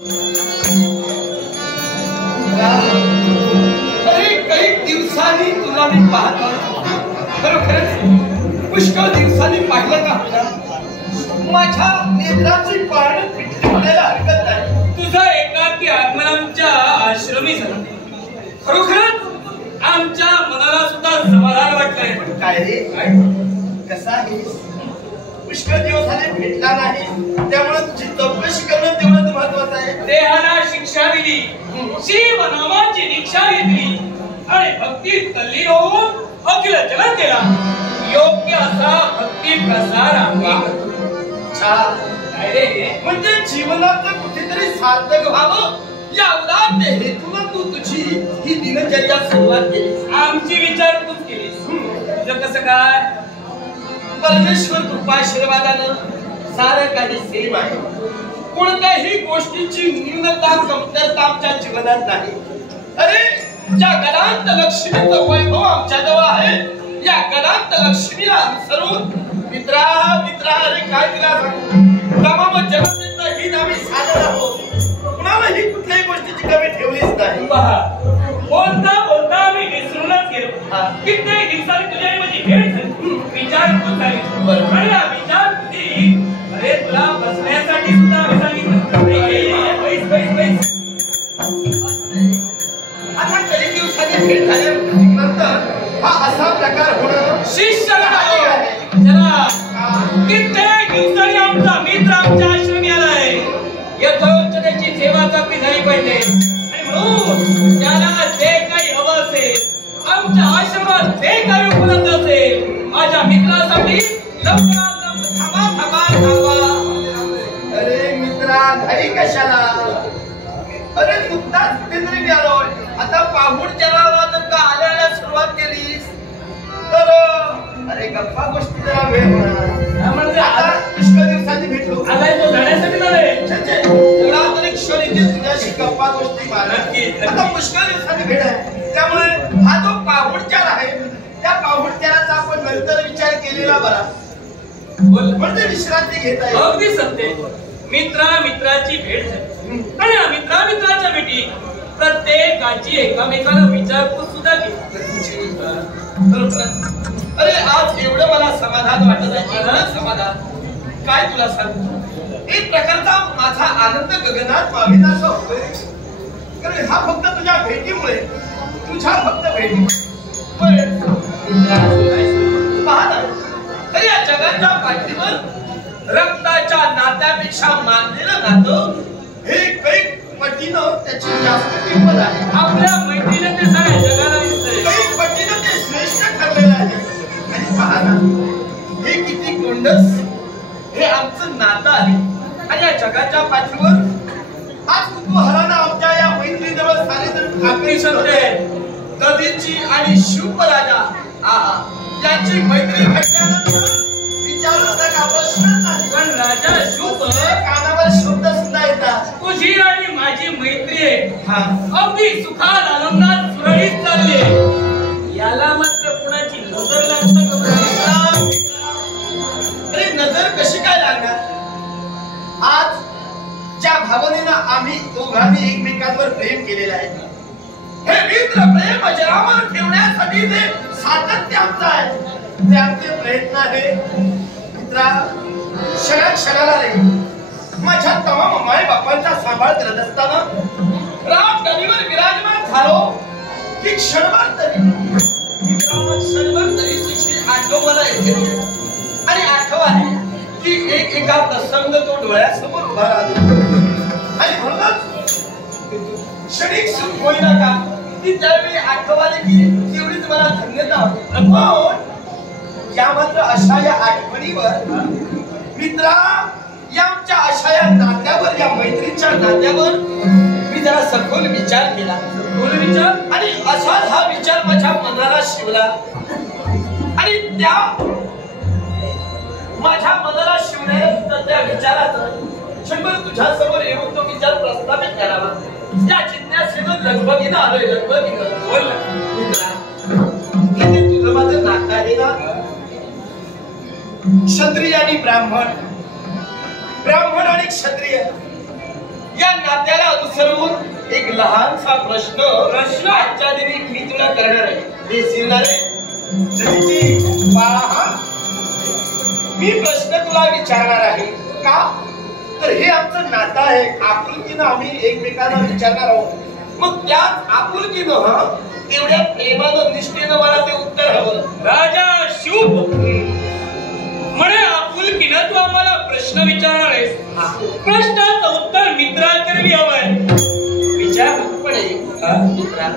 अरे काही दिवसांनी तुला मी पाहतो, खरोखरच पुष्कळ दिवसांनी पाहिलं का होता माझ्या नेत्राची पारण पिठली म्हणायला हरकत नाही. तुझं एकाकी आगमन आमच्या आश्रमी झालं, खरोखरच आमच्या मनाला सुद्धा समाधान वाटतंय. काय रे, कसा आहेस? पुष्कळ दिवस झाले भेटला नाही, त्यामुळे तुझी चौकशी करणं तेवढंच महत्वाचं आहे. देहाला शिक्षा दिली, शिवनामाची दीक्षा घेतली आणि भक्तीत तल्लीन होऊन अखिल जगत केला. योग्य असा भक्ती प्रसार आम्ही म्हणजे जीवनात कुठेतरी सार्थक व्हावं या उदात्त हेतून तू तुझी ही दिनचर्या सुरुवात केली, आमची विचारपूस केलीस. तुझं कसं काय? परमेश्वर कृपाशीर्वादानं सारं काही सेम आहे. कोणत्याही गोष्टीची न्यूनता कमतरता आमच्या जीवनात नाही. अरे ज्या गणांत लक्ष्मीचं वैभव आमच्या जवळ आहे, या गणांत लक्ष्मीला अनुसरून मित्रा मित्रा अरे काय तिला तमाम जनतेचा हित आम्ही साधत आहोत. कुणालाही कुठल्याही गोष्टीची कमी ठेवलीच नाही. बोलता बोलता आम्ही विसरूनच गेलो. कित्येक दिवसांनी तुझ्या माझी भेट झाली, विचारपूस झाली आणि या विचारपूसी अरे तुला बसण्यासाठी सुद्धा आम्ही सांगितलं. आता काही दिवसांनी भेट झाल्यानंतर हा असा प्रकार होणं शिष्याला आहे. चला, कित्येक दिवसांनी आमचा मित्र आमच्या आश्रमी आलाय. यथोचित त्याची सेवा चांगली झाली पाहिजे आणि म्हणून त्याला जे काही हवं असेल, आमच्या आश्रमात जे काही उपलब्ध असेल, माझ्या मित्रासाठी लवकरात थांबा थांबा थांबा. अरे मित्रा घाई कशाला? अरे नुकताच कुठेतरी मी आलोय. आता पाहुणचाराला जर का आल्याला सुरुवात केलीस तर अरे गप्पा गोष्टी जरा वेळ होणार. म्हणजे आता पुष्कळ दिवसांनी भेटलो, आलाय तो जाण्यासाठी झालंय. थोडा तरी क्षण इथे तुझ्याशी गप्पा गोष्टी मारणार. आता पुष्कळ दिवसांनी भेट आहे, त्यामुळे हा जो पाहुणचार आहे त्या पाहुणचाराचा आपण नंतर विचार केलेला बरा. म्हणजे विश्रांती घेता येईल. अगदी सत्य. मित्रा मित्राची भेट झाली आणि या मित्रा मित्राच्या भेटी प्रत्येकाची एकामेकाला विचारपूस सुद्धा केली. अरे आज एवढं मला समाधान वाटत आहे, एवढं समाधान काय तुला सांगतो. एक प्रकारचा माझा आनंद गगनात मावेनासा होतोय. कारण हा फक्त तुझ्या भेटीमुळे, तुझ्या फक्त भेटीमुळे. पहा ना, तर या जगाच्या पाठीवर रक्ताच्या नात्यापेक्षा मानलेलं नातं हे कैक पटीनं त्याची जास्त किंमत आहे. आपल्या मैत्रीने ते सगळ्या जगाला दिसतंय. कैक पटीनं ते श्रेष्ठ ठरलेलं आहे. आणि पहा ना, हे किती गोंडस हे आमचं नातं आहे. आणि या जगाच्या पाठीवर आज कुतूहलानं आमच्या या मैत्रीजवळ सारेजण ठाकरे शकते. कधीची आणि शुभराजा याची मैत्री भेटल्यानंतर विचारण्याचा का प्रश्नच नाही. पण राजा शुभ कानावर शब्द सुद्धा येतात. तुझी आणि माझी मैत्री अगदी सुखात आनंदात सुरळीत चालली. याला मात्र कुणाची नजर लागतं का? अरे नजर कशी काय लागणार? आज ज्या भावनेनं आम्ही दोघांनी एकमेकांवर प्रेम केलेलं आहे, हे मित्र प्रेम अजरामर ठेवण्यासाठी जे सातत्य आमचं आहे, ते आमचे प्रयत्न आहे. मित्रा, क्षणाला रे माझ्या तमाम माय बापांचा सांभाळ करत असताना रामगडीवर विराजमान झालो की क्षणभर तरी तुझी आठवण मला येते. आणि आठवण की एका प्रसंग तो डोळ्यासमोर उभा राहतो. आणि म्हणूनच क्षणिक सुख होईना का ती त्यावेळी आठवण की तेवढीच मला धन्यता होते. या मात्र अशा या आठवणीवर मित्रा, या आमच्या अशा या नात्यावर, या मैत्रीच्या नात्यावर मी जरा सखोल विचार केला. सखोल विचार? आणि असाच हा विचार माझ्या मनाला शिवला. आणि त्या माझ्या मनाला शिवण्यानंतर त्या विचाराचं क्षणभर तुझ्या समोर येऊन तो विचार प्रस्थापित करावा या जिज्ञासेनं लगबगीनं आलोय. लगबगीनं बोल मित्रा, हे तुझं माझं नातं आहे ना. क्षत्रिय आणि ब्राह्मण, ब्राह्मण आणि क्षत्रिय या नात्याला अनुसरून एक लहानसा प्रश्न आजच्या दिनी मी तुला करणार आहे. मी प्रश्न तुला विचारणार आहे का तर हे आमचं नातं आहे. आपुलकीनं आम्ही एकमेकांना विचारणार आहोत. मग त्याच आपुलकीनं तेवढ्या प्रेमानं निष्ठेनं मला ते उत्तर हवं. राजा शुभ म्हणे आपुलकीनं तू आम्हाला प्रश्न विचारणार आहेस. प्रश्नाचं उत्तर मित्राकरवी हवंय. विचार मित्रा,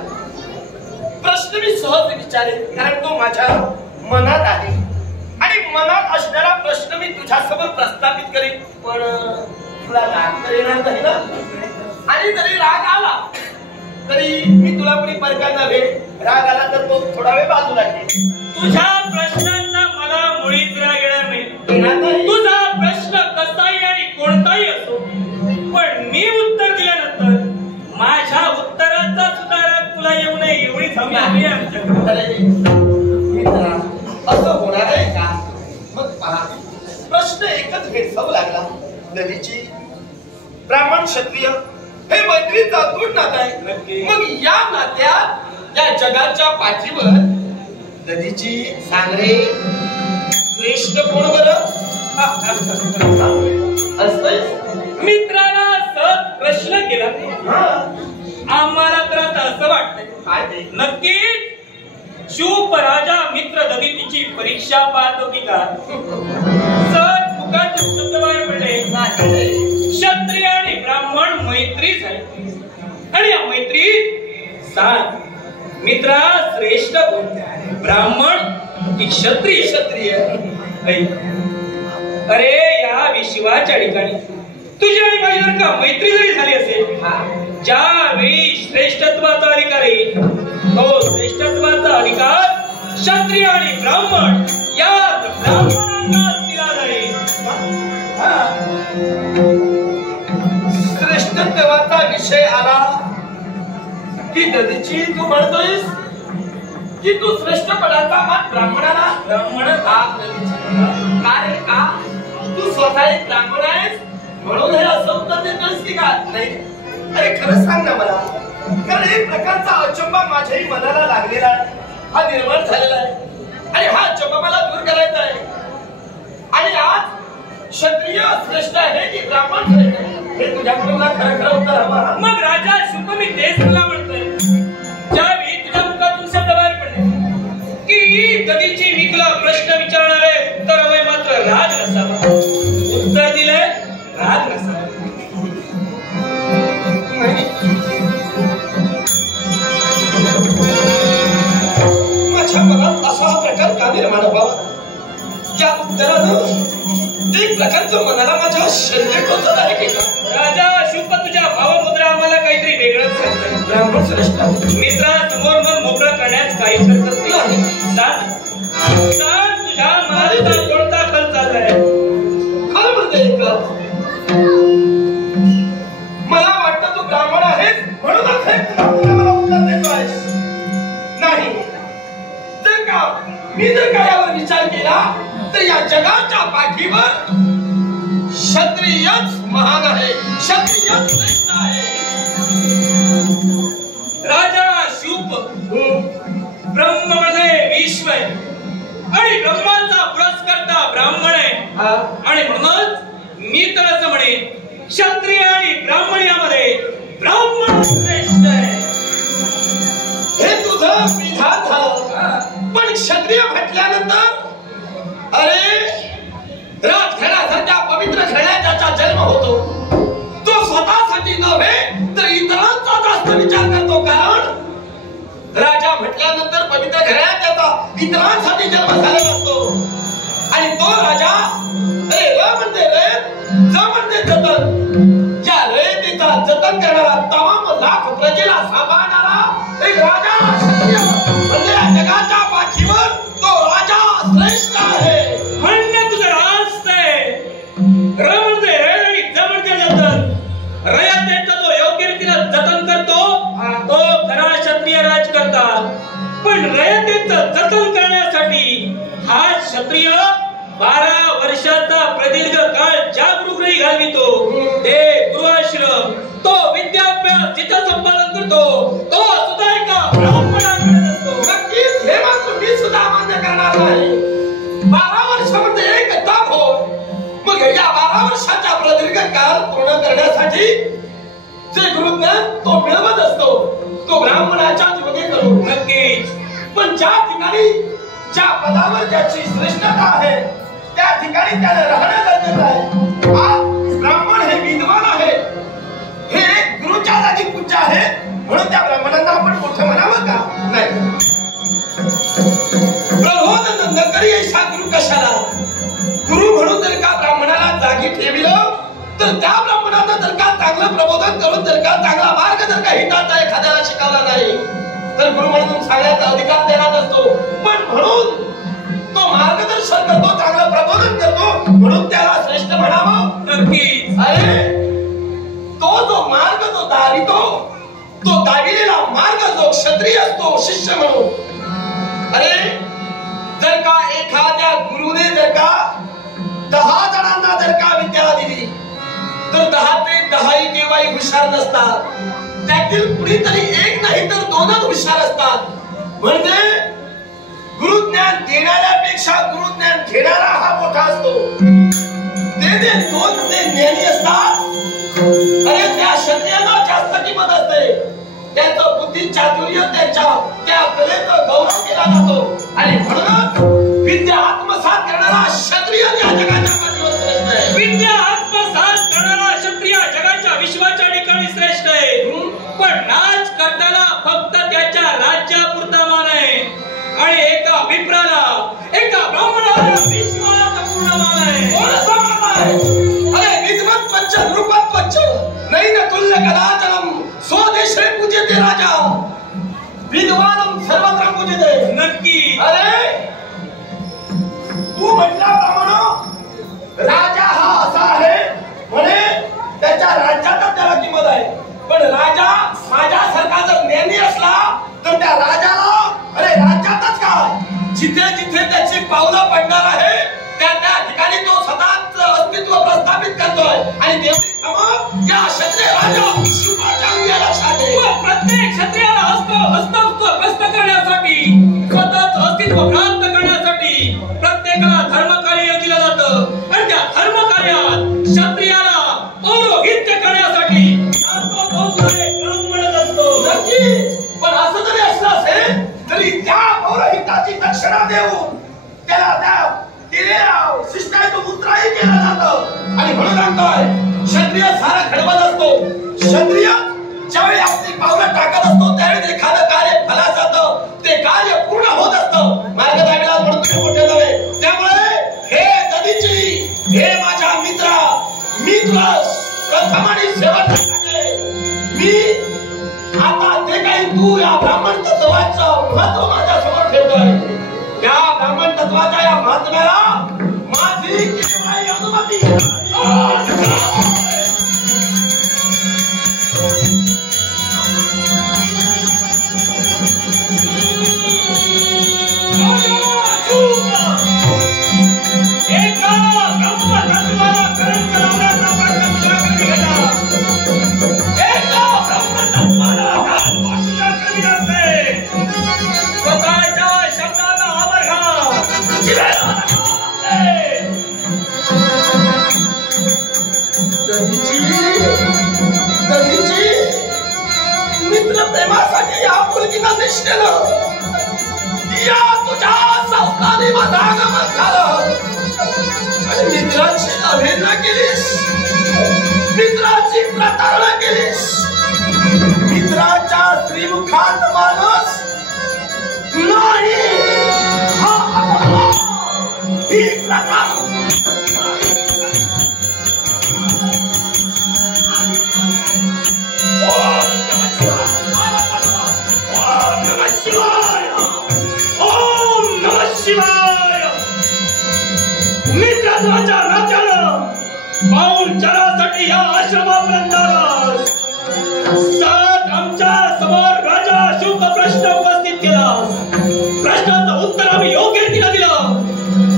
प्रश्न मी सहज विचारेन कारण तो माझ्या मनात आहे आणि मनात असणारा प्रश्न मी तुझ्यासमोर प्रस्थापित करेन. पण तुला राग तर येणार नाही ना? आणि जरी राग आला तरी मी तुला कोणी परका नव्हे. राग आला तर तो थोडा वेळ बाजूला ठेव. तुझ्या प्रश्नांचा मला मुळीच राग येणार नाही. तुझा प्रश्न कसाही आणि कोणताही असो पण मी उत्तर दिल्यानंतर माझ्या उत्तराचा सुद्धा राग तुला येऊ नये एवढीच हमी आहे आमच्याकडे. असं होणार आहे का? मग पहा, प्रश्न एकच भेडसावू लागला. नदीची ब्राह्मण क्षत्रिय हे मैत्रीचा अतूट नातं आहे. मग या नात्यात या जगाच्या पाठीवर नदीची सांगरे श्रेष्ठ कोण बरं? मित्राला सहज प्रश्न केला आम्हाला तर आता असं वाटतंय नक्कीच शुभ राजा मित्र ददितीची परीक्षा पाहत होती का? सहज मुखात शब्द बाहेर पडले. क्षत्रिय आणि ब्राह्मण मैत्री झाली आणि या मैत्रीत सांग मित्रा श्रेष्ठ कोण? ब्राह्मण की क्षत्रिय? क्षत्रिय. अरे या विश्वाच्या ठिकाणी तुझी आणि माझी जर का मैत्री जरी झाली असेल ज्यावेळी श्रेष्ठत्वाचा अधिकार येईल तो श्रेष्ठत्वाचा अधिकार क्षत्रिय आणि ब्राह्मण यात ब्राह्मणांना दिला जाईल. श्रेष्ठत्वाचा विषय आला की नदीची तू म्हणतोयस की तू श्रेष्ठपणाचा मान ब्राह्मणाला? ब्राह्मण का रे का? तू स्वतः एक ब्राह्मण आहेस म्हणून हे असं उत्तर देतोस की का? नाही. अरे खरंच सांग ना मला, कारण एक प्रकारचा अचंबा माझ्याही मनाला लागलेला आहे, हा निर्माण झालेला आहे आणि हा अचंबा मला दूर करायचा आहे. आणि आज क्षत्रिय श्रेष्ठ आहे की ब्राह्मण श्रेष्ठ आहे हे तुझ्याकडून मला खरं खरं उत्तर हवं. मग राजा शुभ मी तेच तुला म्हणतोय. ज्यावेळी तुझ्या मुखातून शब्द बाहेर पडले की कधीची मी तुला प्रश्न विचारणार आहे उत्तर हवंय मात्र राग नसावा. उत्तर दिलंय राग नसावा. माझ्या मनात असा हा प्रकार का निर्माण व्हावा? या उत्तरानं एक प्रकारचं मनाला माझ्या शरीर टोचत आहे की का? राजा शुभ तुझ्या भावमुद्रा आम्हाला काहीतरी वेगळंच सांगतोय. ब्राह्मण श्रेष्ठ मित्रा समोर मन मोकळं करण्यात काही हरकत नाही. सांग तुझ्या मनाचा कोणता खल चाललाय? खरं म्हणते मला वाटतं तू ब्राह्मण आहेस म्हणूनच हे मला उत्तर देतोय. नाही, मी जर का यावर विचार केला तर या जगाच्या पाठीवर क्षत्रियच महान आहे, क्षत्रियच श्रेष्ठ आहे. राजा शुभ ब्रह्म मध्ये विश्व आहे आणि ब्रह्माचा पुरस्कर्ता ब्राह्मण आहे आणि म्हणूनच मी तर असं म्हणेन क्षत्रिय आणि ब्राह्मण यामध्ये ब्राह्मण श्रेष्ठ आहे. हे तुझं विधान झालं. पण क्षत्रिय म्हटल्यानंतर अरे राजघरासारख्या पवित्र घराण्यात ज्याचा जन्म होतो तो स्वतःसाठी नव्हे तर इतरांचा जास्त विचार करतो. कारण राजा म्हटल्यानंतर पवित्र घराण्यात त्याचा इतरांसाठी जन्म झालेला असतो आणि तो राजा अरे र म्हणजे रयत, ज म्हणजे जतन. या रयतेचा जतन करणारा तमाम लाख प्रजेला सांभाळणारा एक राजा क्षत्रिय म्हणजे या जगाच्या पाठीवर तो राजा श्रेष्ठ आहे. म्हणणे तुझं रास्त आहे. र म्हणजे रयत आणि ज म्हणजे जतन. रयतेचं तो योग्य रीतीनं जतन करतो तो खरा क्षत्रिय राजकर्ता. पण रयतेचं जतन करण्यासाठी हा क्षत्रिय 12 वर्षाचा प्रदीर्घ काळ ज्या गृहगृही घालवितो ते गृहाश्रम जिथं संपादन करतो तो सुद्धा एका ब्राह्मणाकडे असतो. नक्कीच हे मात्र मी सुद्धा मान्य करणार नाही. 12 वर्षामध्ये एक ताप हो. मग या 12 वर्षाचा प्रदीर्घ काळ पूर्ण करण्यासाठी जे गुरुज्ञान तो मिळवत असतो तो ब्राह्मणाच्या योगे करू. नक्कीच. पण ज्या ठिकाणी ज्या पदावर ज्याची श्रेष्ठता आहे त्या ठिकाणी त्याला राहणं गरजेचं आहे. हा ब्राह्मण हे विद्वान आहे, हे गुरुच्या जागी पूज्य आहे, म्हणून त्या ब्राह्मणांना आपण मोठं म्हणावं का? नाही. प्रबोधन न करी ऐसा गुरु कशाला. गुरु म्हणून जर का ब्राह्मणाला जागी ठेविलं तर त्या ब्राह्मणानं जर का चांगलं प्रबोधन करून जर का चांगला मार्ग जर का हिताचा एखाद्याला शिकवला नाही तर गुरु म्हणून सांगण्याचा अधिकार देणार नसतो. पण म्हणून तो मार्गदर्शन करतो, चांगलं प्रबोधन करतो, म्हणून त्याला श्रेष्ठ म्हणावं. नक्कीच. अरे तो जो मार्ग जो दावितो तो दाविलेला मार्ग जो क्षत्रिय असतो शिष्य म्हणून. अरे जर का एखाद्या गुरुने जर का 10 जणांना जर का विद्या दिली तर 10 ते 10 केव्हाही हुशार नसतात. त्यातील कुणीतरी एक नाही तर 2च हुशार असतात. म्हणजे गुरुज्ञान देणाऱ्यापेक्षा गुरुज्ञान घेणारा हा मोठा असतो. ते 2 ते ज्ञानी असतात. अरे त्या क्षत्रियाला जास्त किंमत असते. त्याचं बुद्धी चातुर्य त्याच्या त्या कलेचा गौरव केला जातो. आणि म्हणूनच विद्या आत्मसात करणारा क्षत्रिय या जगाच्या पाठीवर श्रेष्ठ आहे. विद्या आत्मसात करणारा क्षत्रिय जगाच्या विश्वाच्या ठिकाणी श्रेष्ठ आहे. पण राज करताना फक्त त्याच्या राज्यापुरता मान आहे आणि एका विप्राला एका ब्राह्मणाला विश्वात पूर्ण मान आहे. अरे विद्वत वच्च नृपत वच्च नैन तुल्य कदाचनम स्वदेशे पूज्यते राजा विद्वानम सर्वत्र पूज्यते. नक्की. अरे तू म्हटला ब्राह्मण राजा हा असा आहे म्हणे त्याच्या राज्यातच त्याला किंमत आहे. पण राजा माझ्यासारखा जर ज्ञानी असला तर त्या राजाला अरे राज्यातच काय जिथे जिथे त्याची पावलं पडणार आहे त्या त्या ठिकाणी तो सदाच अस्तित्व प्रस्थापित करतोय. आणि देवळी क्षमा त्या क्षत्रिय राजा शुभाच्या अंगाला छाटे. प्रत्येक क्षत्रियाला अस्तित्व प्रस्त करण्यासाठी स्वतःच अस्तित्व प्राप्त करण्यासाठी प्रत्येकाला धर्म कार्य दिलं जातं. आणि त्या धर्म कार्यात क्षत्रियाला पौरोहित्य करण्यासाठी ब्राह्मणच असतो. नक्की. पण असं जरी असलं असेल तरी त्या पौरोहिताची दक्षिणा देऊन त्याला त्या दिलेला शिष्टाचार उतराही केला जातं. आणि म्हणून सांगतोय क्षत्रिय सारा घडवत असतो. क्षत्रिय ज्यावेळी आपली पावलं टाकत असतो त्यावेळी एखादं कार्य फला जातं, ते कार्य पूर्ण होत असतं. मार्ग दाखवला म्हणून तुम्ही मोठे नव्हे. त्यामुळे हे ददीची हे माझ्या मित्रा मी तुला प्रथम आणि शेवट मी आता ते काही तू या ब्राह्मण तत्वाचं महत्व माझ्या समोर ठेवतोय. त्या ब्राह्मण तत्वाच्या या महात्म्याला माझी केव्हाही अनुमती मित्र प्रेमासाठी या मुलगीनं निष्ठेनं या तुझ्या संस्थाने माझा आगमन झालं. आणि मित्राची अवहेलना केलीस, मित्राची प्रतारणा केलीस, मित्राच्या श्रीमुखात मानस नाही ही प्रकार. मित्राच्या राज्यानं पाऊल चढासाठी या आश्रमापर्यंत आलास. सात आमच्या समोर राजा शुभ प्रश्न उपस्थित केलास. प्रश्नाचं उत्तर आम्ही योग्य रीतीनं दिलं.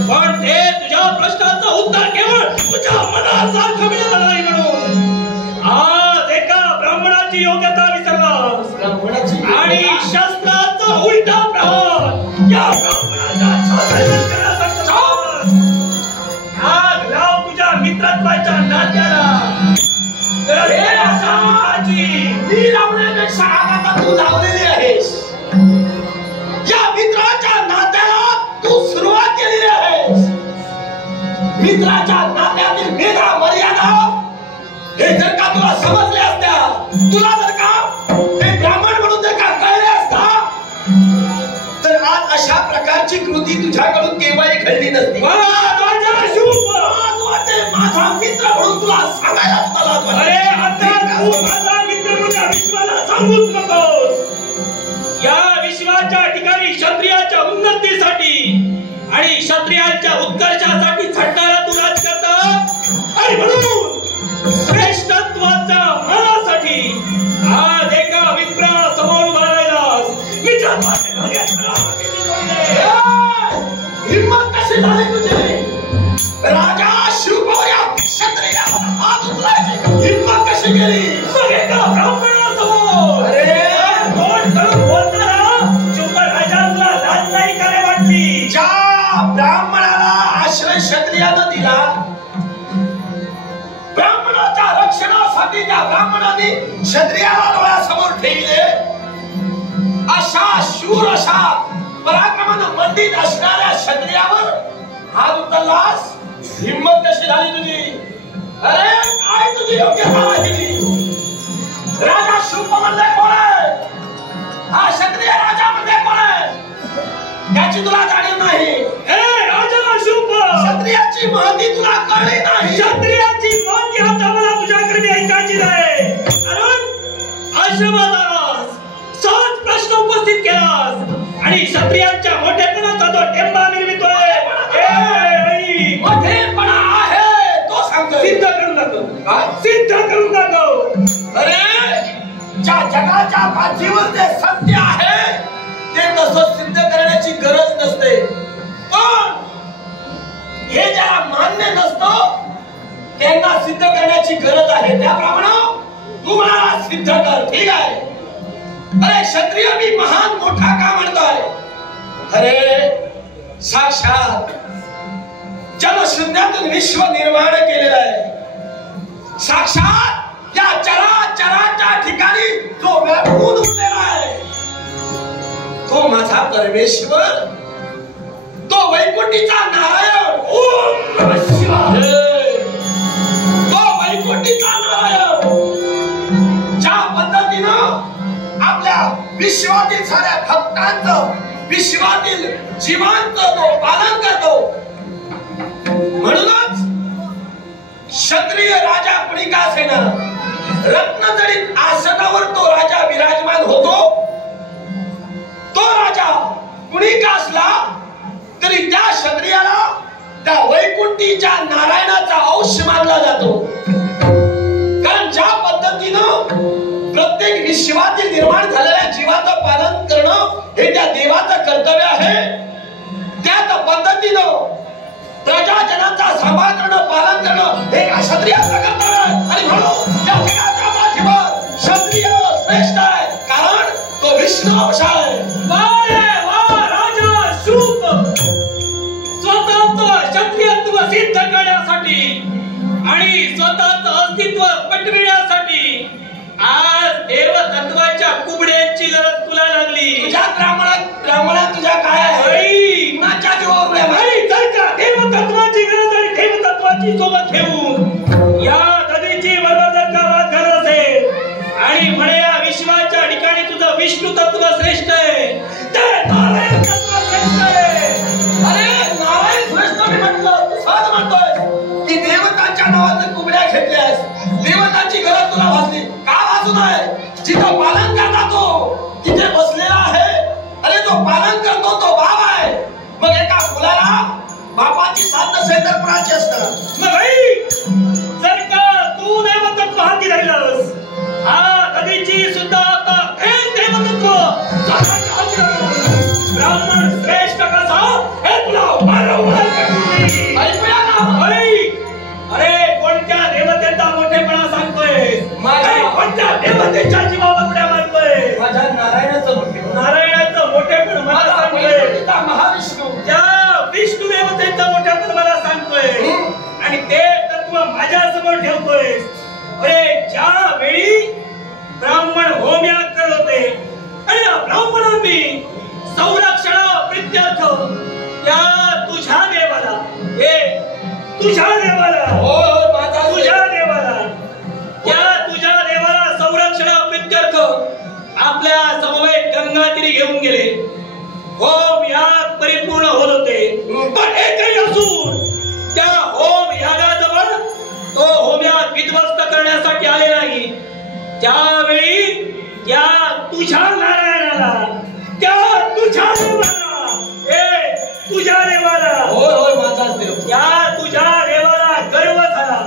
पण ते तुझ्या प्रश्नाचं उत्तर केवळ तुझ्या मनासारखं मिळालं नाही. म्हणून आज एका ब्राह्मणाची ब्राह्मणाची योग्यता विसरलास. ब्राह्मणाची आणि शास्त्राचा उलटा प्रहार या ब्राह्मणाच्या छातीवर करण्याचा आग लाव तुझ्या मित्रत्वाच्या नात्याला. मी लावण्यापेक्षा आग आता तू लावलेली आहेस. या मित्राच्या नात्याला तू सुरुवात केलेली आहेस. मित्राच्या नात्यातील मेधा मर्यादा हे जर का तुला समजले असत्या, तुला जर का हे ब्राह्मण म्हणून जर का कळले असता, तर आज अशा प्रकारची कृती तुझ्याकडून केव्हाही घडली नसती. माझा मित्र म्हणून तुला सांगायला मला. अरे आता तू माझा मित्र म्हणून विश्वाला सांगूच नकोस. या विश्वाच्या ठिकाणी क्षत्रियाच्या उन्नतीसाठी आणि क्षत्रियांच्या उत्कर्षासाठी झटणारा तू राज करता. आणि म्हणून श्रेष्ठत्वाच्या मानासाठी आज एका विप्रा समोर उभा राहिलास. हिम्मत कशी झाली तुझी? राजा शिवबाया क्षत्रियाला हात उचलायची हिम्मत कशी केली? मग एका ब्राह्मणासमोर अरे तोंड करून बोलताना चुप राजाला लाज नाही काय वाटली? ज्या ब्राह्मणाला आश्रय क्षत्रियानं दिला, ब्राह्मणाच्या रक्षणासाठी त्या ब्राह्मणाने क्षत्रियाला डोळ्यासमोर ठेवले, अशा शूर अशा पराक्रमानं मंडित असणाऱ्या क्षत्रियावर हात उचललास. हिम्मत कशी झाली तुझी? अरे काय तुझी योग्यता राहिली? राजा शुभ मध्ये कोण आहे? हा क्षत्रिय राजा मध्ये कोण आहे? त्याची तुला जाणीव नाही. हे राजा शुभ, क्षत्रियाची महती तुला कळली नाही. क्षत्रियाची महती आता मला तुझ्याकडे ऐकायची नाही. कारण आश्रमात सहज प्रश्न उपस्थित केलास आणि क्षत्रियांच्या मोठेपणाचा तो टेंबा निर्मितोय. मोठेपणा आहे तो सांगतो. सिद्ध करून दाखव. सिद्ध करून दाखव. अरे ज्या जगाच्या पाठीवर जे सत्य आहे ते तसं सिद्ध करण्याची गरज नसते, पण हे ज्याला मान्य नसतं त्यांना सिद्ध करण्याची गरज आहे. त्याप्रमाणे तू मला सिद्ध कर. ठीक आहे. अरे क्षत्रिय मी महान मोठा का म्हणतोय? अरे साक्षात जलशून्यातून विश्व निर्माण केलेलं आहे. साक्षात या चराचराच्या ठिकाणी जो व्यापून उरलेला आहे तो माझा परमेश्वर, तो वैकुंठीचा नारायण. ओम नमः शिवाय. तो वैकुंठीचा नारायण ज्या पद्धतीनं आपल्या विश्वातील साऱ्या भक्तांचं, विश्वातील जीवांचं तो पालन करतो, म्हणूनच क्षत्रिय राजा कुणी का असेना रत्नजडित आसनावर तो राजा विराजमान होतो. तो राजा कुणी का असला तरी त्या क्षत्रियाला त्या वैकुंठीच्या नारायणाचा अंश मानला जातो. कारण ज्या पद्धतीनं प्रत्येक विश्वातील निर्माण झालेल्या जीवाचं पालन करणं हे त्या देवाचं कर्तव्य आहे, त्याच पद्धतीनं प्रजाजनांचा सांभाळ करणं, पालन करणं हे क्षत्रियाचं कर्तव्य आहे. आणि म्हणून त्या जगाच्या पाठीवर क्षत्रिय श्रेष्ठ आहे, कारण तो विष्णू अंश आहे. राजा शुभ स्वतःचं क्षत्रियत्व सिद्ध करण्यासाठी आणि स्वतःचं अस्तित्व पटविण्यासाठी आज देवतत्वाच्या कुबड्यांची गरज तुला लागली. तुझ्या ब्राह्मणात तुझ्या काय आहे? माझ्या जीवावर देवतत्वाची गरज आणि देवतत्वाची सोबत घेऊन या नदीची बरोबर का वाद करत असेल आणि म्हणे या विश्वाच्या ठिकाणी तुझं विष्णू तत्व श्रेष्ठ आहे, ते नारायण तत्व श्रेष्ठ आहे. अरे नारायण श्रेष्ठ मी म्हटलं, तू सहज म्हणतोय की देवतांच्या नावाचे कुबड्या घेतल्यास देवतांची गरज तुला भासली. का भासू नये? जिथं पालन करता तो तिथे बसलेला आहे. अरे जो पालन करतो तो बाप आहे. मग एका मुलाला बापाची साथ नसेल तर कुणाची असणार? मग जर का तू देवतत्व हाती राहिलास, हा नदीची सुद्धा आता हेच देवतत्व ब्राह्मण श्रेष्ठ कसा हे तुला वारंवार कळवली. ऐकूया ना. अरे कोणत्या देवतेचा मोठेपणा सांगतोय? कोणत्या देवतेच्या ज्यावेळी ब्राह्मण होम्याग करत होते आणि या ब्राह्मणांनी संरक्षणा प्रित्यर्थ त्या तुझ्या देवाला तुझ्या देवाला तुझ्या देवाला संरक्षणा प्रित्यर्थ आपल्या समवेत गंगातीरी घेऊन गेले. होम याग परिपूर्ण होत होते, पण एकही असून त्या होम यागाजवळ तो होम याग विध्वस्त करण्यासाठी आले नाही. त्यावेळी त्या तुझ्या नारायणाला, त्या तुझ्या देवाला त्या तुझ्या देवाला गर्व झाला.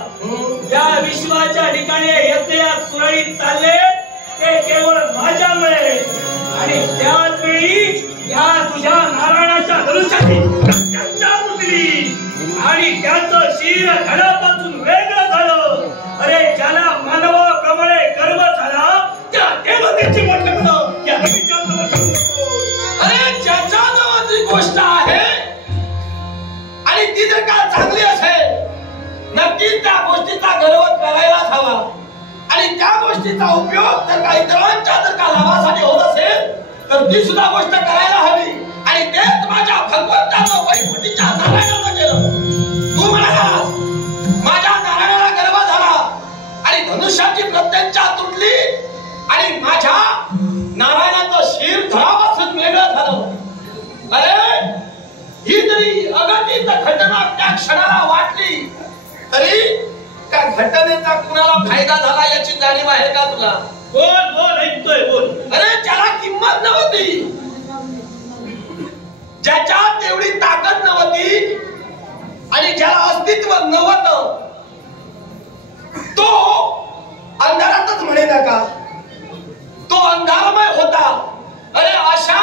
या विश्वाच्या ठिकाणी यज्ञ सुरळीत चालले ते केवळ माझ्यामुळे. आणि त्याच वेळी या तुझ्या नारायणाच्या धनुष्याची उठली आणि त्याचं शिर धडापासून वेगळं झालं. अरे ज्याला मानवाप्रमाणे गर्व झाला त्या देवतेची म्हटलं अरे ज्याच्या नावाची गोष्ट आहे आणि ती जर का चांगली असेल नक्कीच त्या गोष्टीचा गर्व करायलाच हवा. आणि त्या गोष्टीचा उपयोग जर का इतरांच्या जर का लाभासाठी होत असेल तर ती सुद्धा गोष्ट करायला हवी. आणि तेच माझ्या भगवंतानं वैकुंठीच्या नारायणानं केलं. तू म्हणालास माझ्या नारायणाला गर्व झाला आणि धनुष्याची प्रत्यंचा तुटली आणि माझ्या नारायणाचं शिर धडापासून वेगळं झालं. अरे ही जरी अगतिक घटना त्या क्षणाला वाटली तरी त्या घटनेचा कुणाला फायदा झाला याची जाणीव आहे का तुला? बोल ऐकतोय बोल. अरे ज्याला किंमत नव्हती, ज्याच्यात तेवढी ताकद नव्हती आणि ज्याला अस्तित्व नव्हतं तो अंधारातच म्हणे का, तो अंधारमय होता. अरे अशा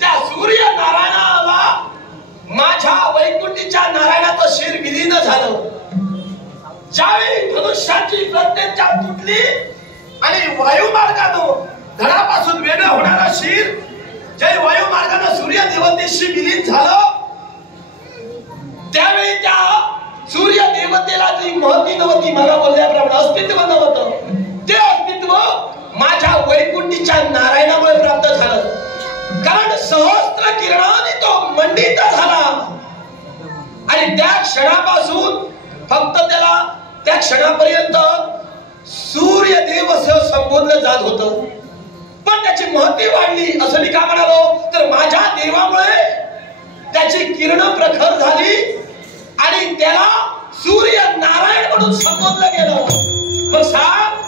त्या सूर्य नारायणाला माझ्या वैकुंठीच्या नारायणाचं शिर विलीन झालं. ज्यावेळी धनुष्याची प्रत्यंचा तुटली आणि वायुमार्गानं धडापासून वेगळं होणारा शिर जे वायुमार्गानं सूर्य देवतेशी विलीन झालं त्यावेळी त्या सूर्य देवतेला जी महती नव्हती, मला बोलल्याप्रमाणे अस्तित्व नव्हतं, ते अस्तित्व माझ्या वैकुंठीच्या नारायणामुळे प्राप्त झालं. कारण सहस्त्र किरणाने तो मंडित झाला आणि त्या क्षणापासून फक्त त्याला त्या क्षणापर्यंत सूर्यदेव असं संबोधलं जात होतं. पण त्याची महती वाढली असं मी का म्हणालो तर माझ्या देवामुळे त्याची किरण प्रखर झाली आणि त्याला सूर्य नारायण म्हणून संबोधलं गेलं. मग सांग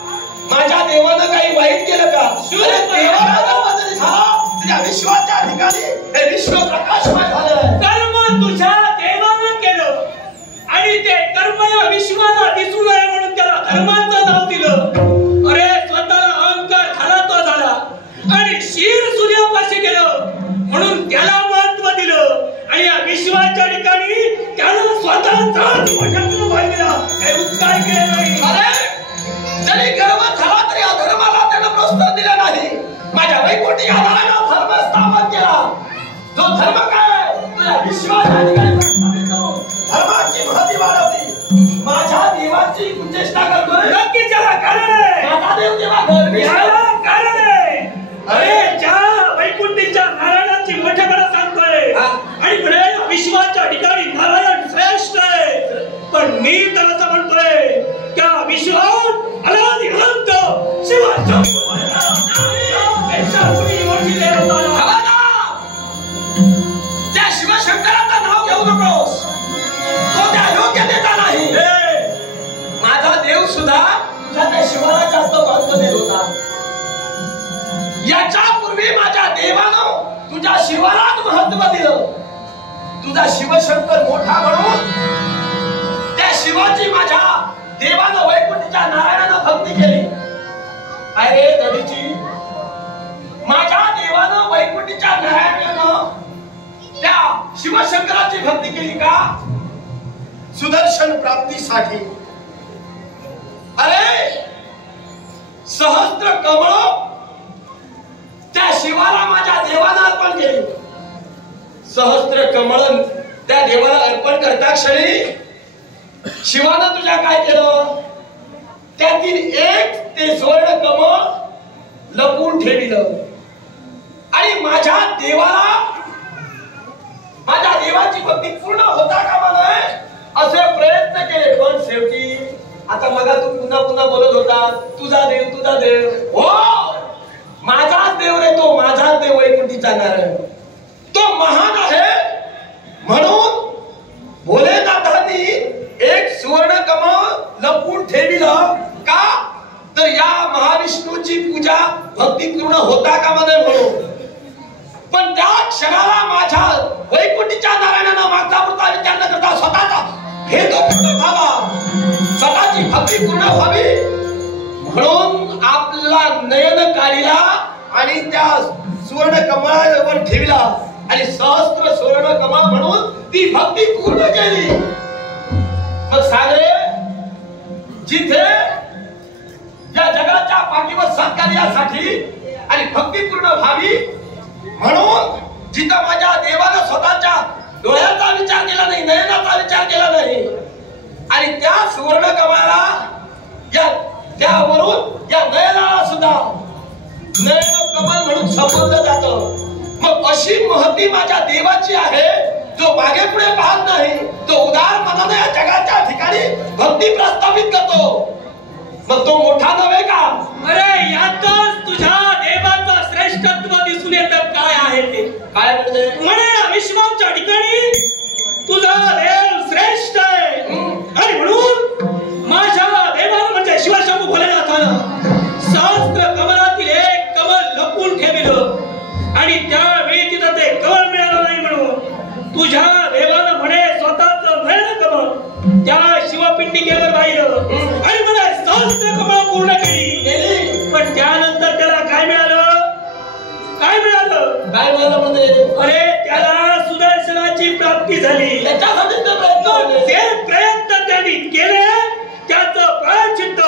माझ्या देवानं काही वाईट केलं का? सूर्य देवाला जर बदल झाला त्या विश्वाच्या ठिकाणी हे विश्व प्रकाशमय झालं. कर्म तुझ्या देवानं केलं आणि ते कर्म या विश्वाला दिसू नये म्हणून त्याला धर्माचं नाव दिलं. अरे स्वतःला अहंकार झाला तो झाला आणि शिर सूर्यापाशी गेलं म्हणून त्याला महत्व दिलं आणि या विश्वाच्या ठिकाणी त्याला स्वतःचाच मोठ्यातून बांधला. काही उपकार केले नाही. अरे जरी गर्व झाला तरी अधर्माला त्यानं प्रोत्साहन दिलं नाही. माझ्या वैकुंठी आधारानं धर्म स्थापन केला. जो धर्म काय तुझ्या विश्वाच्या ठिकाणी धर्माची महती वाढवली. माझ्या देवाची कुचेष्टा करतोय. नक्की त्याला कारण आहे. माझा देव जेव्हा गर्वी कारण आहे. अरे ज्या वैकुंठीच्या नारायणाची मोठेपणा सांगतोय आणि म्हणे विश्वाच्या ठिकाणी नारायण श्रेष्ठ आहे. पण मी त्याला असं म्हणतोय त्या विश्वात अनादि अनंत शिवाच्या त्या शिवशंकराचं नाव घेऊ नकोस. तो त्या योग्यतेचा नाही. माझा देव सुद्धा तुझ्या त्या शिवाला जास्त महत्व देत होता. याच्या पूर्वी माझ्या देवानं तुझ्या शिवालाच महत्व दिलं. तुझा शिवशंकर मोठा म्हणून त्या शिवाची माझ्या देवानं वैकुंठीच्या नारायणानं भक्ती केली. अरे दडीची माझ्या देवानं वैकुंठीच्या नारायणानं त्या शिवशंकराची भक्ती केली का? सुदर्शन प्राप्तीसाठी. अरे सहस्त्र कमळ त्या शिवाला माझ्या देवाला अर्पण केली. सहस्त्र कमळ त्या देवाला अर्पण करता क्षणी शिवानं तुझ्या काय केलं? त्यातील एक ते सुवर्ण कमळ लपवून ठेविलं आणि माझ्या देवाची भक्ती पूर्ण होता कामा नये असे प्रयत्न केले, पण शेवटी आता मगा तू पुन्हा पुन्हा बोलत होता तुझा देव हो, माझाच देव रे तो, माझाच देव वैकुंठीचा नारायण, तो महान आहे. म्हणून भोलेनाथांनी एक सुवर्ण कमळ लपवून ठेविलं का, तर या महाविष्णूची पूजा भक्तीपूर्ण होता कामा नये म्हणून. पण त्या क्षणाला माझ्या वैकुंठीच्या नारायणानं मागचा पुढचा विचार न करता स्वतःचा हेतू पूर्ण व्हावा, स्वतःची भक्ती पूर्ण व्हावी म्हणून आपला नयन काढिला आणि त्या सुवर्ण कमळावर ठेवला आणि सहस्त्र सुवर्ण कमळ म्हणून ती भक्ती पूर्ण केली. मग सारे जिथे या जगाच्या पाठीवर सत्कार्यासाठी आणि भक्ती पूर्ण व्हावी म्हणून जिथं माझ्या देवानं स्वतःच्या डोळ्याचा विचार केला नाही, नयनाचा विचार केला नाही आणि त्या सुवर्ण कमळाला त्यावरून या नयनाला सुद्धा नयन कमळ म्हणून संबोधलं जातं. मग अशी महती माझ्या देवाची आहे जो मागे पुढे पाहत नाही, तो उदार मनाने या जगाच्या ठिकाणी भक्ती प्रस्थापित करतो. मग तो मोठा नव्हे का? अरे यातच तुझ्या देवाचं श्रेष्ठत्व दिसून येतं. काय आहे ते? काय म्हणे विश्वाच्या ठिकाणी तुझा देव श्रेष्ठ आहे आणि म्हणून माझ्या देवाला म्हणजे शिवशंभू भोलेनाथानं सहस्त्र कमलातील एक कमल लपवून ठेवलं आणि त्यावेळी तिथं ते कमल मिळालं नाही म्हणून तुझ्या देवानं म्हणे स्वतःच नयन कमल त्या शिवपिंडिकेवर राहिलं आणि मला सहस्त्र कमळ पूर्ण केली. पण त्यानंतर त्याला काय मिळालं? काय मिळालं म्हणजे? अरे त्याला सुदर्शनाची प्राप्ती झाली. त्याच्यासाठी ते प्रयत्न त्यांनी केले, त्याचं प्रायश्चित्त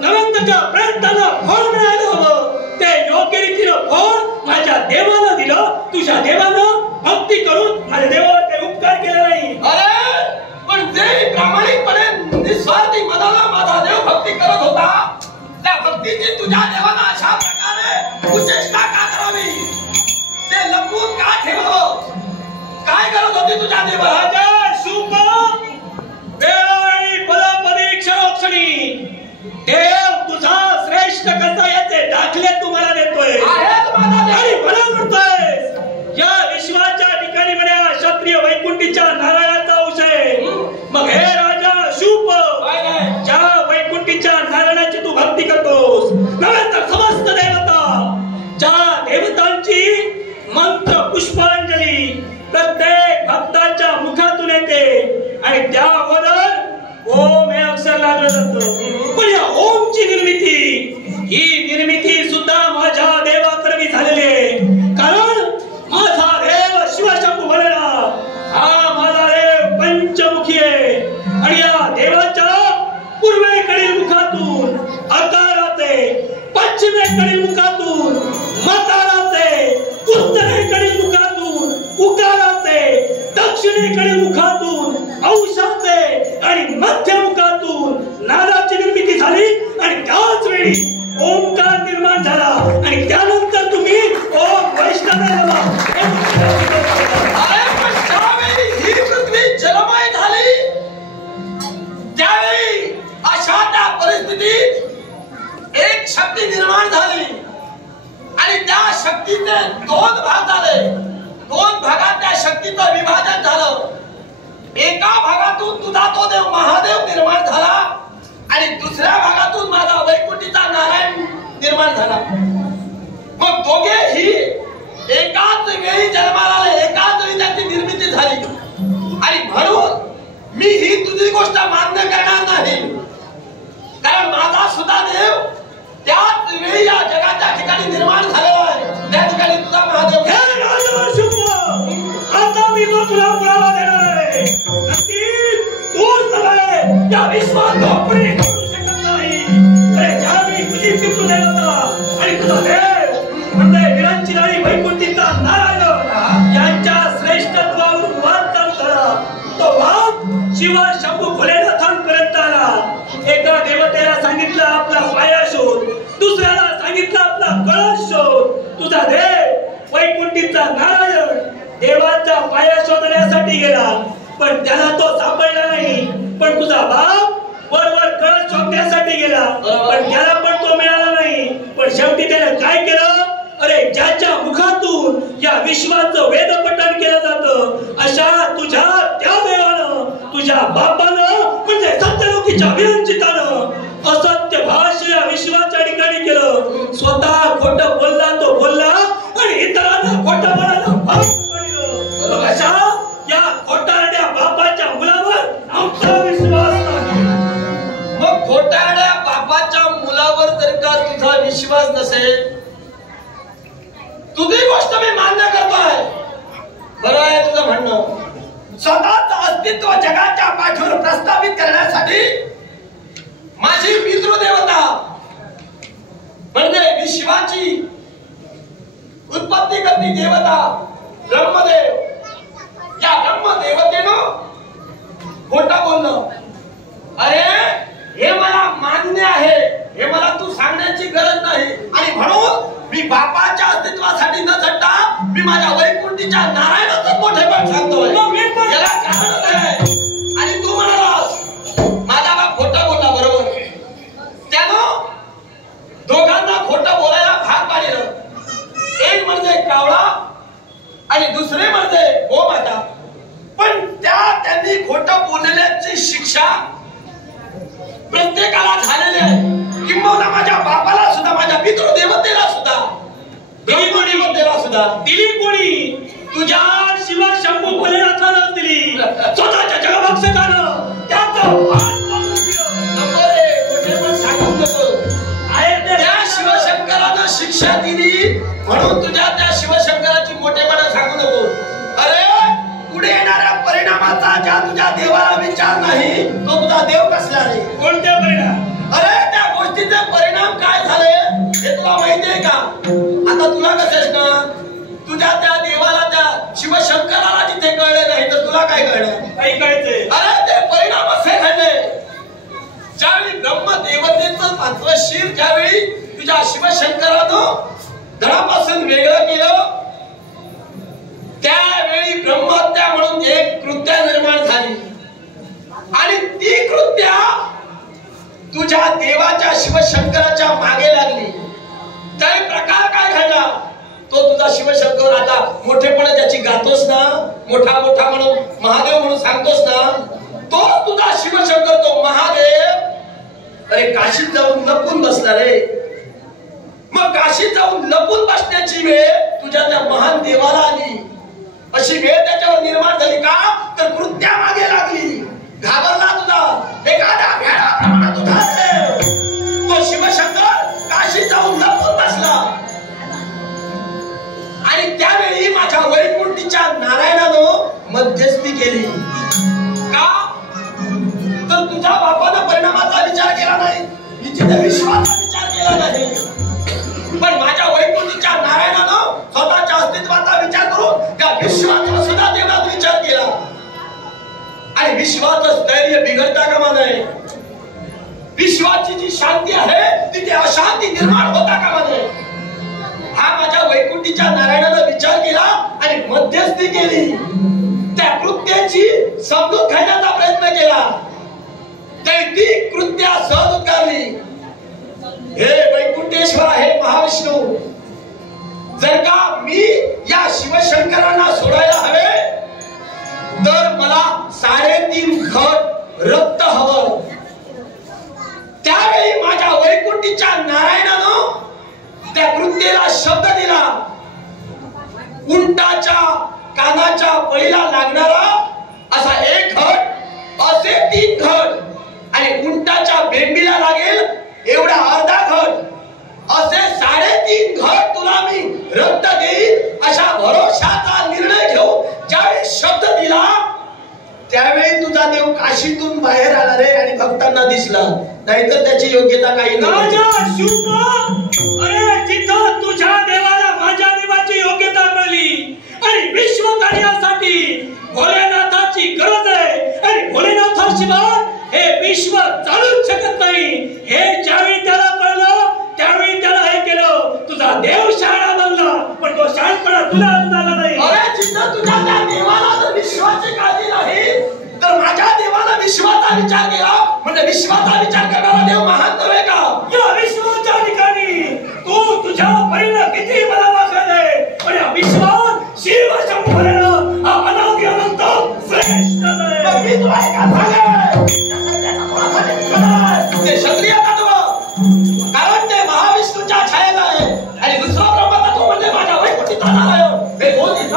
नवंतच्या प्रयत्नानं फळ मिळालं हवं. ते योग्य रीतीनं फळ माझ्या देवानं दिलं. तुझ्या देवानं भक्ती करून माझ्या देवाला काही उपकार केला नाही. अरे पण जे प्रामाणिकपणे निस्वार्थी मनाला माझा देव भक्ती करत होता, त्या भक्तीची तुझ्या देवानं अशा प्रकारे उचेष्टा का करावी? ते लपवून का ठेवावं? काय करत होती तुझ्या देवा? राजा शुभ वेळोवेळी पदपरीक्षणी देव तुझा श्रेष्ठ कसा याचे दाखले तुम्हाला देतोय आणि मला म्हणतोय या विश्वाच्या ठिकाणी म्हणा क्षत्रिय वैकुंठीच्या नारायणाचा अंश आहे. मग हे राजा शुभ ज्या वैकुंठीच्या नारायणाची तू भक्ती करतोस नव्हे तर समस्त देवता ज्या देवतांची मंत्र पुष्पांजली प्रत्येक भक्ताच्या मुखातून येते आणि त्यावर ओम हे अक्षर लागलं जातं. पण या ओमची निर्मिती सुद्धा माझ्या देवाकरवी झालेली आहे. कारण माझा देव शिवशंभू भोलेनाथ हा माझा देव पंचमुखी आहे आणि या देवाच्या पूर्वेकडील मुखातून अकाराचे, पश्चिमेकडील मुखातून मकाराचे, उत्तरेकडील मुखातून उकाराचे, दक्षिणेकडील मुखातून अंशाचे आणि मध्य मुखातून नादाची निर्मिती झाली आणि त्याच वेळी ओंकार निर्माण झाला आणि त्यानंतर तुम्ही ओम वैष्णवाला ही पृथ्वी जलमय झाली. त्यावेळी अशा त्या परिस्थितीत एक शक्ती निर्माण झाली आणि त्या शक्तीचे दोन भाग झाले. दोन भागात त्या शक्तीचं विभाजन झालं. एका भागातून तुझा तो देव महादेव निर्माण झाला आणि दुसऱ्या भागातून माझा वैकुंठीचा नारायण निर्माण झाला. मग दोघेही एकाच वेळी जन्माला आले, एकाच वेळी त्यांची निर्मिती झाली आणि म्हणून मी ही तुझी गोष्ट मान्य करणार नाही. कारण माझा सुद्धा देव त्याच वेळी या जगाच्या ठिकाणी निर्माण झालेला आहे. त्या ठिकाणी तुझा महादेव आता मी तुला पुरावा देणार आहे. नक्कीच तूच नव्हे या विश्वात कोणी करू शकत नाही. अरे ज्यावेळी तुझी पितृदेवता आणि तुझा देव म्हणजे विरांची राणी वैकुंठीचा नारायण यांच्या श्रेष्ठत्वावरून वाद चालू झाला. तो वाद शिवशंभू भोलेनाथांपर्यंत आला. एका देवतेला सांगितलं आपला पाया शोध, दुसऱ्याला सांगितलं आपला कळस शोध. तुझा देव वैकुंठीचा नारायण देवाचा पाया शोधण्यासाठी गेला, पण त्याला तो सापडला नाही. पण तुझा बाप वरवर कळस शोधण्यासाठी गेला, पण त्याला पण तो मिळाला नाही. पण शेवटी त्याने काय केलं? अरे ज्याच्या मुखातून या विश्वाचं वेदपठण केलं जातं, अशा तुझ्या त्या देवानं, तुझ्या बापानं म्हणजे सत्यलोकीच्या विरंचितानं असत्य भाष्य या विश्वाच्या ठिकाणी केलं. स्वतः खोटं बोलला तो बोलला आणि इतरांना खोटं बोलायला भाग पाडलं. अशा या खोटारड्या बापाच्या मुलावर आमचा विश्वास नाही. मग खोटारड्या बापाच्या मुलावर जर का तुझा विश्वास नसेल, तुझी गोष्ट मी मान्य करतोय, बरं आहे तुझं म्हणणं. स्वतःच अस्तित्व जगाच्या पाठीवर प्रस्थापित करण्यासाठी माझी पितृदेवता म्हणजे विश्वाची उत्पत्ती करती देवता ब्रह्मदेव, या ब्रह्मदेवतेनं खोटं बोललं. अरे हे मला मान्य आहे, हे मला तू सांगण्याची गरज नाही. आणि म्हणून मी बापाच्या अस्तित्वासाठी न झटता मी माझ्या वैकुंठीच्या नारायणाचं मोठेपण सांगतोय. याला कारण आहे. आणि तू म्हणालास माझा बाप खोटा बोलला, बरोबर. त्यानं दोघांना खोटं बोलायला भाग पाडलं. एक म्हणजे कावळा आणि दुसरे म्हणजे गोमाता. पण त्यांनी खोटं बोलण्याची शिक्षा प्रत्येकाला झालेली आहे, किंबहुना माझ्या बापाला सुद्धा, माझ्या पितृदेवतेला सुद्धा, देवदेवतेला सुद्धा दिली कोणी? तुझ्या शिव शंभू भोलेनाथानं दिली, स्वतःच्या जगभक्षकानं. त्याचं नको रे, मोठेपण सांगू नको. त्या शिवशंकरानं शिक्षा दिली म्हणून तुझ्या त्या शिवशंकराची मोठेपणा सांगू नको. अरे पुढे येणाऱ्या परिणामाचा ज्या तुझ्या देवाला विचार नाही, तो तुझा देव कसला रे? कोणत्या परिणाम? अरे त्या गोष्टीचे परिणाम काय झाले हे तुला माहितीये का? आता तुला कसेच ना, तुझ्या त्या देवाला, त्या शिवशंकराला जिथे कळले नाही तर तुला काय कळणार? काही कळते? अरे ते परिणाम असे घडले, ज्यावेळी ब्रह्मदेवतेचं पाचवं ज्यावेळी तुझ्या शिवशंकरानं धडापासून वेगळं केलं, त्यावेळी ब्रह्महत्या म्हणून एक कृत्या निर्माण झाली. आणि ती कृत्या तुझ्या देवाच्या शिवशंकराच्या मागे लागली. त्यावेळी प्रकार काय घडला? तो तुझा शिवशंकर आता मोठेपणा ज्याची गातोस ना, मोठा मोठा म्हणून महादेव म्हणून सांगतोस ना, तो तुझा शिवशंकर, तो महादेव अरे काशीत जाऊन लपून बसला रे. मग काशीत जाऊन लपून बसण्याची वेळ तुझ्या त्या महान देवाला आली. अशी वेळ त्याच्यावर निर्माण झाली का? तर कृत्या मागे लागली. घाबरला तुझा एखाद्या भेडाप्रमाणे तुझा तो शिवशंकर काशीत जाऊन लपून बसला. आणि त्यावेळी माझ्या वैकुंठीच्या नारायणानं मध्यस्थी केली. का? तर तुझ्या बापानं परिणामाचा विचार केला नाही, तिथे विश्वाचा विचार केला नाही. पण माझ्या वैकुंठीच्या नारायणानं स्वतःच्या अस्तित्वाचा विचार करून त्या विश्वाचा सुद्धा देवनात विचार केला. आणि विश्वाचं स्थैर्य बिघडता कामा नये. विश्वाची जी शांती आहे तिथे अशांती निर्माण होता कामा नये. हा माझ्या वैकुंठीच्या नारायणानं विचार केला आणि मध्यस्थी केली. त्या कृत्याची समजूत घेण्याचा प्रयत्न केला. ती कृत्या सहज उद्गारली. हे वैकुंठेश्वर, हे महाविष्णू, जर का मी या शिवशंकरांना सोडायला हवे तर मला 3.5 घट रक्त हवं. त्यावेळी माझ्या वैकुंठीच्या नारायणानं त्या कृत्येला शब्द दिला. उंटाच्या कानाच्या बळीला लागणारा असा 1 घट, असे 3 घट, आणि उंटाच्या बेंबीला लागेल एवढा अर्धा घट, असे 3.5 घट तुला मी रक्त देईन. अशा भरोशाचा निर्णय घेऊन ज्यावेळी शब्द दिला त्यावेळी तुझा देव काशीतून बाहेर आला रे आणि भक्तांना दिसला. नाहीतर त्याची योग्यता काही नाही. अरे जिथं तुझ्या देवाला माझ्या देवाची योग्यता मिळाली आणि विश्व कार्यासाठी भोलेनाथाची गरज आहे आणि भोलेनाथाशिवाय हे विश्व चालूच शकत नाही, हे ज्यावेळी त्याला देव शहाणा बनला पण तो शहाणपणा तुला झाला नाही. अरे जिथं तुझ्या त्या देवाला जर विश्वाची काळजी नाही तर माझ्या देवाला विश्वाचा विचार केला म्हणजे विश्वाचा विचार करणारा देव महान नव्हे का? या विश्वाच्या ठिकाणी तू तुझ्या परीने किती मला वागले पण या विश्वात शिव शंभरेनं हा अनादी अनंत श्रेष्ठ आहे. मी तुला एका सांगेन ते क्षत्रिय तत्व कारण ते महाविष्णूच्या छायेत आहे आणि दुसरा ब्रह्मतत्व म्हणजे माझ्या वैकुंठीचा नारायण. हे दोन्ही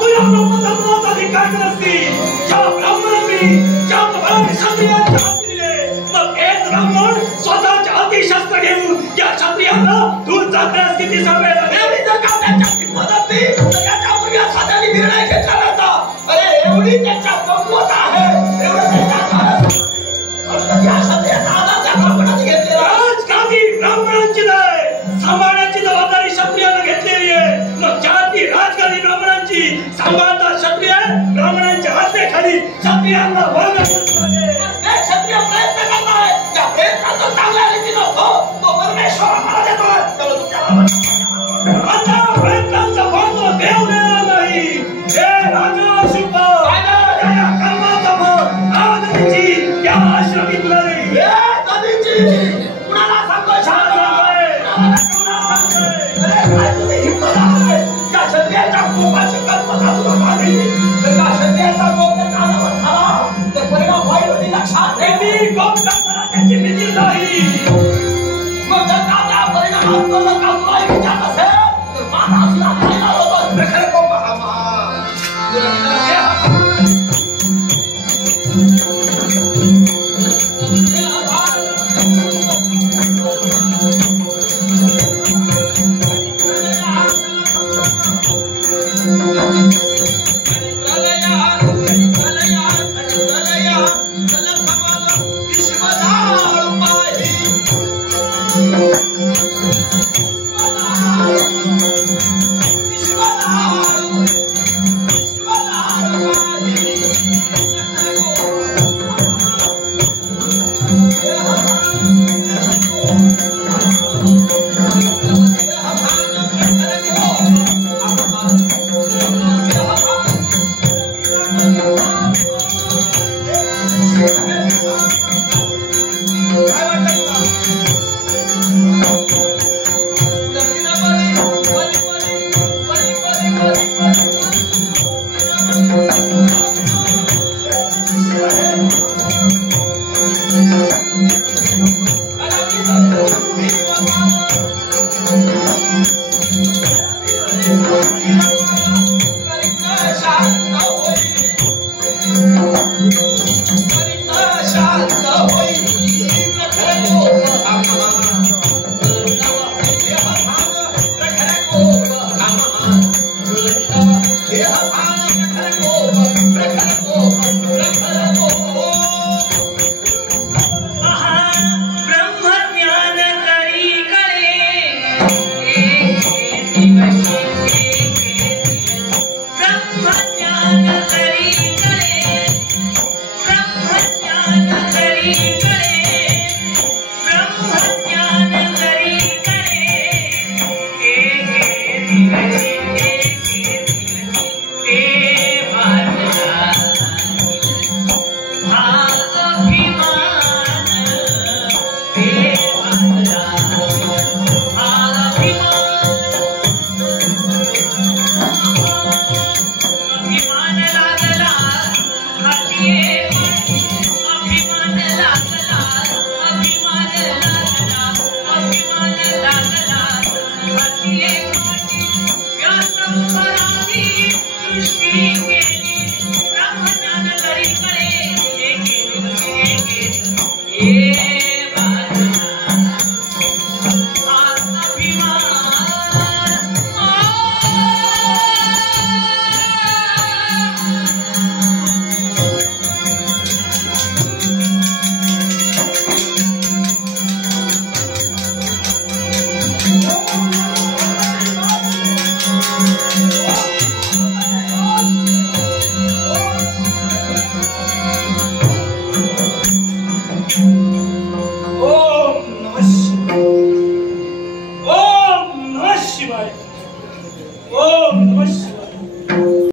तुझ्या ब्रह्मतत्वाचा अधिकार नसतील ज्या ब्राह्मणांनी ज्या क्षत्रियांच्या हाती दिले मग एक ब्राह्मण स्वतःच्या हाती शस्त्र घेऊन त्या क्षत्रियांना दूर जाण्यास किती समय लागेल. जर का त्यांच्या किंमत असती तर त्याच्यापूर्वी असा त्यांनी निर्णय घेतला नसता. अरे एवढी त्यांच्या कमवत आहे एवढं राजगादी ब्राह्मणांची नाही सांभाळण्याची जबाबदारी क्षत्रियानं घेतलेली आहे. मग ज्या ती राजगादी ब्राह्मणांची सांभाळता क्षत्रिय ब्राह्मणांच्या हातेखाली क्षत्रियांना क्षत्रिय प्रयत्न करणार त्या प्रयत्नाचा चांगल्या रीतीनं तो परमेश्वर आम्हाला देतोय. आता प्रयत्नांचा फळ तो देव देणार नाही. हे राजा शुभ कर्माचा फळ आनंदीची या आश्रमी तुला नाही. कुणाला सांगतोय काय तुझी हिंमत आहे त्या क्षत्रियाच्या कोपाची कल्पना तुला मागली तर त्या क्षत्रियाचा कोप त्या कानावर झाला तर परिणाम वाईट होती. लक्षात मी कोप करताना त्याची भीती नाही. मग जर का त्या परिणामात जर का तुला विचार असेल तर माझा असला फायदा होतो. खरं कोप काय वाटतं